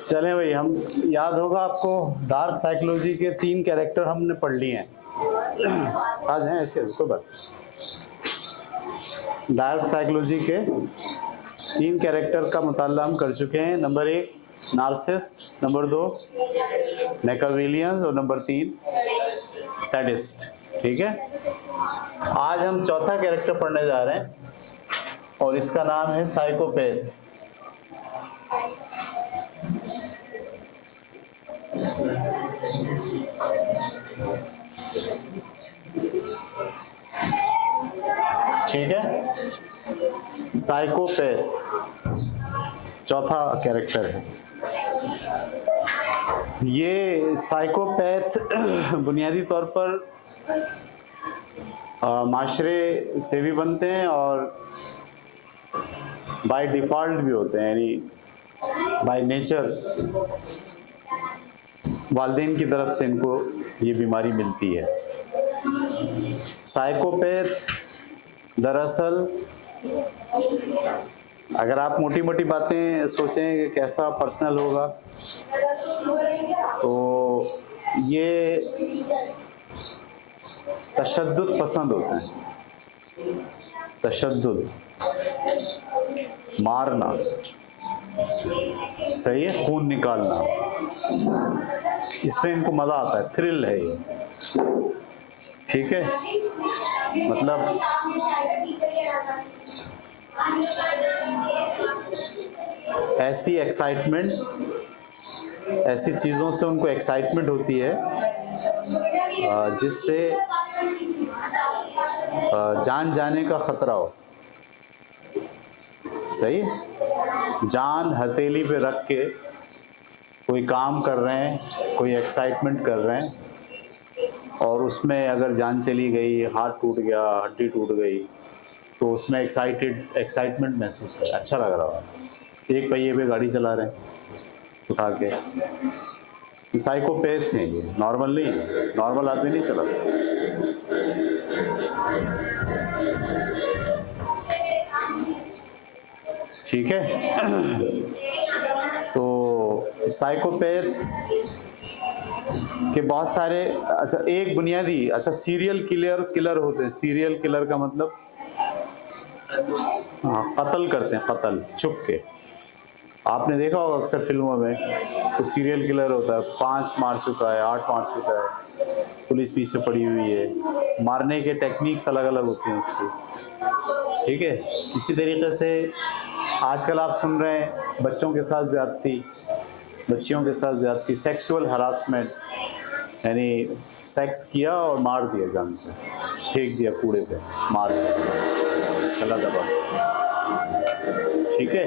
चलें भाई, हम याद होगा आपको डार्क साइकोलॉजी के 3 कैरेक्टर हमने पढ़ लिए हैं। आज हैं ऐसे कोई बात। डार्क साइकोलॉजी के 3 कैरेक्टर का मुताला हम कर चुके हैं। नंबर 1 नार्सिसिस्ट, नंबर 2 मैकियावेलियन और नंबर 3 सैडिस्ट। ठीक है, आज हम चौथा कैरेक्टर पढ़ने जा रहे हैं और इसका नाम है साइकोपैथ। ठीक है, साइकोपैथ चौथा कैरेक्टर है। ये साइकोपैथ बुनियादी तौर पर माशरे से भी बनते हैं और बाय डिफ़ॉल्ट भी होते हैं, यानी बाय नेचर वालिदैन की तरफ से इनको ये बीमारी मिलती है। साइकोपैथ दरअसल, अगर आप मोटी मोटी बातें सोचें कि कैसा पर्सनल होगा, तो ये तशद्दुद पसंद होते हैं। तशद्दुद, मारना, सही है, खून निकालना, इसमें इनको मज़ा आता है, थ्रिल है ये। ठीक है, मतलब ऐसी एक्साइटमेंट, ऐसी चीज़ों से उनको एक्साइटमेंट होती है जिससे जान जाने का ख़तरा हो। सही, जान हथेली पे रख के कोई काम कर रहे हैं, कोई एक्साइटमेंट कर रहे हैं और उसमें अगर जान चली गई, हाथ टूट गया, हड्डी टूट गई, तो उसमें एक्साइटमेंट महसूस है, अच्छा लग रहा है। एक पहिए पे गाड़ी चला रहे हैं उठा के। साइकोपैथ हैं ये, नॉर्मल नहीं है, नॉर्मल आदमी नहीं चला। ठीक है, तो साइकोपैथ के बहुत सारे, अच्छा एक बुनियादी, अच्छा सीरियल किलर होते हैं। सीरियल किलर का मतलब कत्ल करते हैं, कत्ल छुप के। आपने देखा होगा अक्सर फिल्मों में तो सीरियल किलर होता है, 5 मार चुका है, 8 मार चुका है, पुलिस पीछे पड़ी हुई है। मारने के टेक्निक्स अलग अलग होती हैं उसकी। ठीक है, इसी तरीके से आजकल आप सुन रहे हैं बच्चों के साथ ज़्यादती, बच्चियों के साथ ज़्यादती, सेक्सुअल हरासमेंट, यानी सेक्स किया और मार दिया, जान से फेंक दिया कूड़े पे, मार दिया, गला दबा। ठीक है,